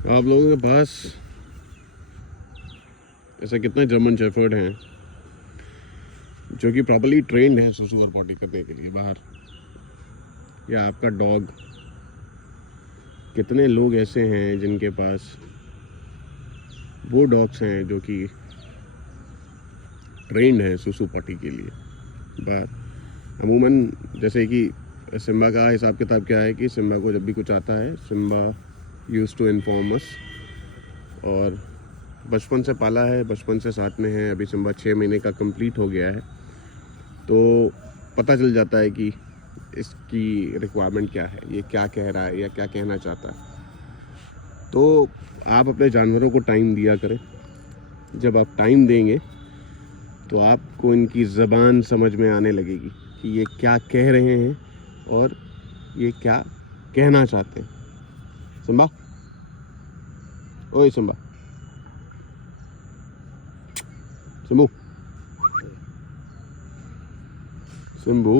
आप लोगों के पास ऐसा कितना जर्मन शेफर्ड हैं जो कि प्रॉपर्ली ट्रेंड हैं सुसु और पॉटी करने के लिए बाहर, या आपका डॉग? कितने लोग ऐसे हैं जिनके पास वो डॉग्स हैं जो कि ट्रेंड है सुसु पॉटी के लिए बाहर? अमूमन जैसे कि सिम्बा का हिसाब किताब क्या है कि सिम्बा को जब भी कुछ आता है, Simba use to inform us, और बचपन से पाला है, बचपन से साथ में है। अभी सिम्बा 6 महीने का कंप्लीट हो गया है, तो पता चल जाता है कि इसकी रिक्वायरमेंट क्या है, ये क्या कह रहा है या क्या कहना चाहता है। तो आप अपने जानवरों को टाइम दिया करें। जब आप टाइम देंगे तो आपको इनकी ज़बान समझ में आने लगेगी कि ये क्या कह रहे हैं और ये क्या कहना चाहते हैं। सिम्बा, ओए सिम्बा, सिम्बू, सिम्बू।